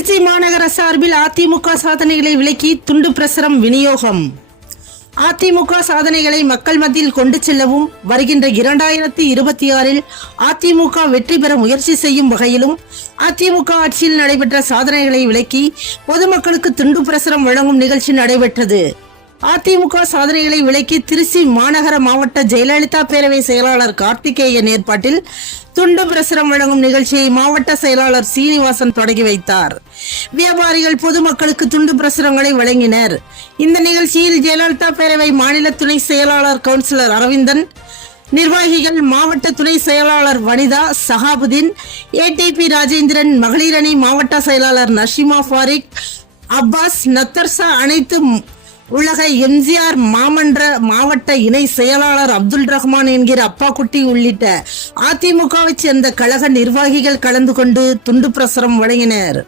திருச்சி மாநகர சார்பில் அதிமுக சாதனைகளை விளக்கி துண்டு பிரசுரம் விநியோகம். அதிமுக சாதனைகளை மக்கள் மத்தியில் கொண்டு செல்லவும் வருகின்ற 2026 அதிமுக வெற்றி பெற முயற்சி செய்யும் வகையிலும் அதிமுக ஆட்சியில் நடைபெற்ற சாதனைகளை விளக்கி பொதுமக்களுக்கு துண்டு பிரசுரம் வழங்கும் நிகழ்ச்சி நடைபெற்றது. அதிமுக சாதனைகளை விளக்கி திருச்சி மாநகர மாவட்ட ஜெயலலிதா பேரவை செயலாளர் கார்த்திகேயன் ஏற்பாட்டில் துண்டு பிரசுரம் வழங்கும் நிகழ்ச்சியை மாவட்ட செயலாளர் சீனிவாசன் தொடங்கி வைத்தார். வியாபாரிகள் பொதுமக்களுக்கு துண்டு பிரசுரங்களை வழங்கினர். இந்த நிகழ்ச்சியில் ஜெயலலிதா பேரவை மாநில துணை செயலாளர் கவுன்சிலர் அரவிந்தன், நிர்வாகிகள், மாவட்ட துணை செயலாளர் வனிதா, சஹாபுதீன், ஏடிபி ராஜேந்திரன், மகளிர் அணி மாவட்ட செயலாளர் நஷிமா ஃபாரிக், அப்பாஸ், நத்தர்சா, அனைத்து உலக எம்ஜிஆர் மாமன்ற மாவட்ட இணை செயலாளர் அப்துல் ரஹ்மான் என்கிற அப்பாக்குட்டி உள்ளிட்ட அதிமுகவை சேர்ந்த கழக நிர்வாகிகள் கலந்து கொண்டு துண்டு பிரசுரம் வழங்கினர்.